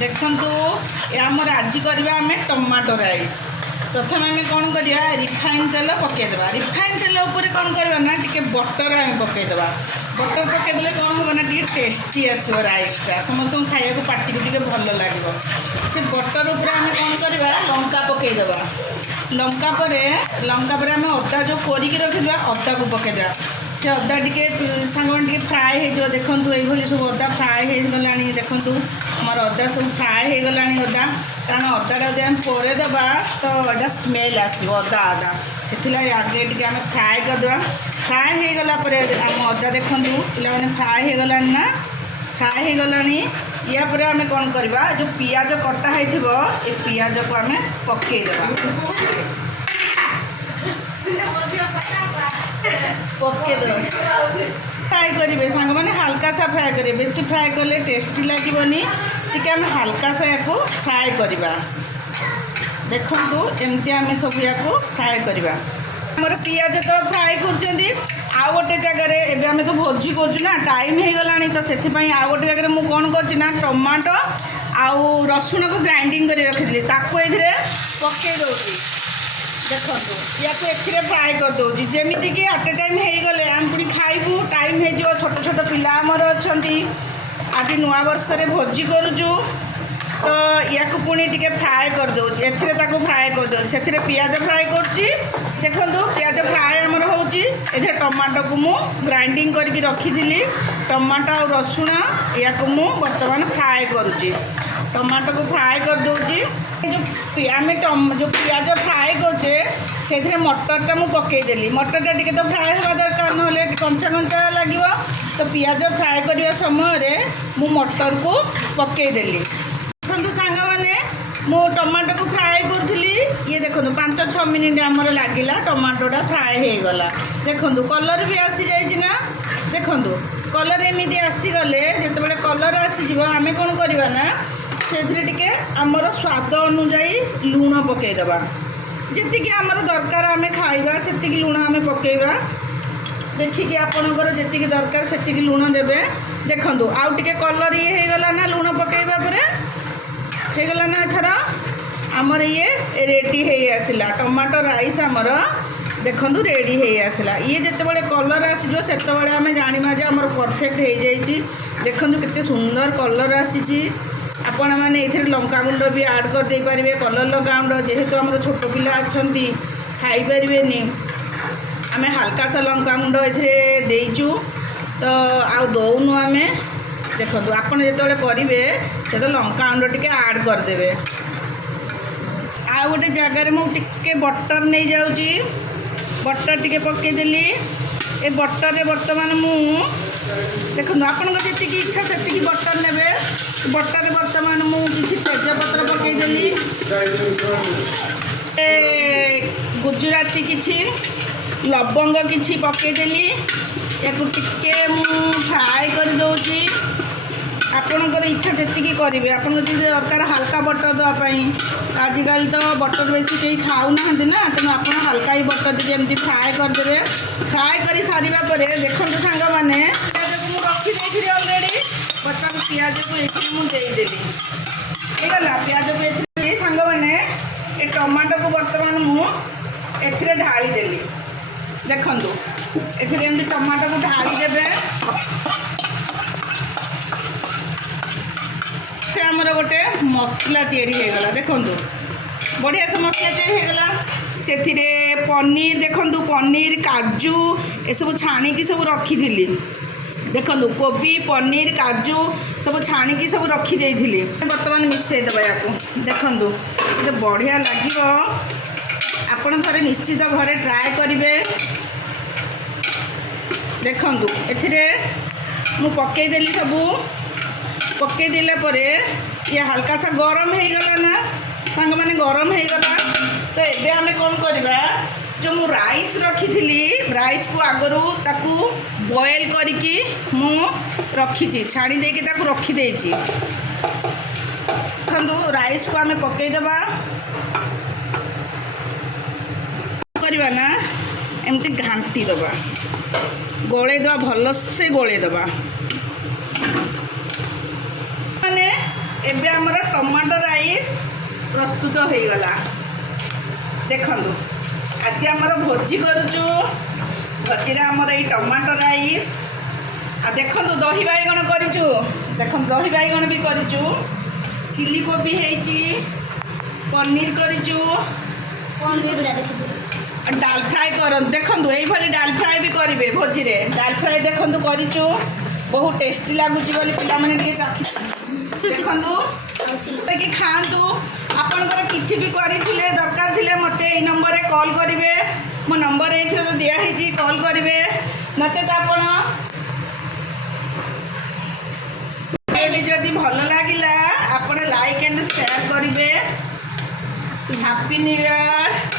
देखंतु आमर आज करवा आम टमाटो राइस। प्रथम आम कौन करवा रिफाइन तेल पकईदेवा। रिफाइन तेल उपर कौन करवा ना टी बटर आम पकईदेवा। बटर पकईदे कौन हम ना टी टेस्टी आसो राइसटा समस्त खाया पार्टी को टे भल लगे। से बटर उपर आम कौन करवा लंका पकईदेवा। लंका पर आम अदा जो कोरिक रखा अदा को पकईदेवा। से अदा टे सांग टे फ्राए हो देखूँ ये सब अदा फ्राए हो गला। देखूँ आमर अदा सब फ्राए हो गला अदा कारण अदाटा जब आम पर दबा तो यहाँ स्मेल आसो अदा अदा से आगे टे आम फ्राए करदे। फ्राए हो गला आम अदा देखूँ पे फ्राए हो गला ना फ्राए हो गला। या पर आम कौन करवा जो पियाज कटा हो पियाज को आम पकईदेवा। फ्राए करेंगे सांग मैंने हल्का सा फ्राए करेंगे। बेसी फ्राए कले टेस्टी लगनी टी आम हल्का सा या फ्राए करवा। देखु एमती आम सब या फ्राए करवा। मोर पियाज तो फ्राए कर गोटे जगार एवं आम तो भोजी करा टाइम हो गला तो से आ गोटे जगह मुझे कौन कर टमाटो आउ रसुण को ग्राइंडिंग कर रखी ये पकई दूसरी। देखो या फ्राए कर दूसरी जमीती कि आट ए टाइम हो गले आम पुणी खाइबू टाइम हो छोट छोट पिला आमर अच्छा आज नुआ वर्ष भोजी करुचु तो या पुणी टी फ्राए कर दूसरी एथेर फ्राए कर दूसरी से पियाज फ्राए करुच्ची। देखो पियाज फ्राए आमर होती टमाटो को मु ग्राइंडिंग करके रखी टमाटो और रसुण या बर्तमान फ्राए करुच्ची। टमाटो को फ्राए कर दूसरी जो आम जो पियाज फ्राए करुचे से मटरटा मुझे पकईदेली। मटरटा टी तो फ्राए होगा दरकार ना कंचा कंचा लगे तो पियाज फ्राए करने समय मु मटर को पकईदेली। देखो सांग मैंने मु टमाटो को फ्राए करी ये देखो 5-6 मिनिट आमर लगे टमाटोटा फ्राए हो गला। देखो कलर भी आसी जाइना। देखो कलर एमती आसीगले जिते कलर आसीज आम कौन करवा ना से आमर स्वाद अनुजाई लुण पकईदेवा। जी आमर दरकार आम खाइबा से लुण आम पकईबा। देखिए आपणकर जी दरकार से लुण देवे। देखो आउ टे कलर ये हो गला ना लुण पकईबा हो गला ना एथर आमर ये रेडी हो आसला टमाटो राइस आमर। देखो रेडी हो आसला ये जिते बड़े कलर आसीजो से आम जाना जे आमर परफेक्ट हो जाइए। देखो केते सुंदर कलर आसी। आपण मैंने ये लंका गुंड भी आड कर दे पारे कलर लंका गुंड जेहेतु आम छोट पिला अच्छा खाईपारे आम हल्का सा लंका गुंड ये देचु तो आउ दौनु आम। देखो आप जो करेंगे से लंका गुंड टी आड करदे। आ गोटे जगार मुझे बटर नहीं जाऊँगी बटर टी पकईदेली। ए बटर बर्तमान मु देखो आपन जी इच्छा से बटर ने बटर बर्तमान मुझे तेजपत्र पकईदेली गुजराती किसी लवंग किसी पकईदेली या टे फ्राए कर दूसरी। आपणकर इच्छा जी करेंगे आपन जी दरकार हल्का बटर देवाई आजिकल तो बटर बेसी कहीं खाऊना ना तेणु आप हल्का ही बटर जमी फ्राए करदे। फ्राए कर सारा पर देखो सांग मैंने रखी देती अलरेडी बटर पियाज को ये देदेली गला पियाज को ये सांग मैंने ये टमाटो को बर्तमान मुझे ढाली देली। देखु ए टमाटो को ढाली देवे से आमर गोटे मसला या देखु बढ़िया से मसला या से पनीर देखु पनीर काजू ये सब छाणिकी सब रखी थी। देखो कोबी पनीर काजू सब छाणिकी सब रखी देती बर्तमान मिसईदेव या देखु तो बढ़िया लगे। आपण थे निश्चित घरे ट्राए करेंगे। देखु ए मु पकईदेली सब पकईदेला ये हल्का सा गरम हो गला ना सांग मैंने गरम हो गला तो ये आम कौन करवा जो मु राइस रखी थी राइस को आगरू ताकू बॉयल करके मु रखी छाणी देकी ताकू रखी देची। देखो राइस को आम पकईदेवा करवा ना एमती घांटी दबा गोलेदवा भल से गोलेदवा माने एबे हमर टमाटो राइस प्रस्तुत हो गला। देखु आज आम भोजी करुचु भोजी आमर ये टमाटो राइस आ देखु दही बैगण करूँ देख दही बैगण भी करूँ चिली कोबी है पनीर करूँ डाल फ्राए कर देखु ये डाल फ्राए भी करेंगे भोजी रे डाल फ्राए देखु करूँ बहुत टेस्टी लगुच बोली पे चाखी देखु कि खातु आपंकर किसी भी करते दरकार थे मत ये नंबर कॉल करेंगे मो नंबर ये तो दिखाई कॉल करेंगे नचेत आपण जदि भल लगिला आप लाइक एंड शेयर करेंगे। Happy new year.